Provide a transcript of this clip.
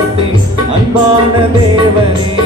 தேவனே அன்பான தேவனே.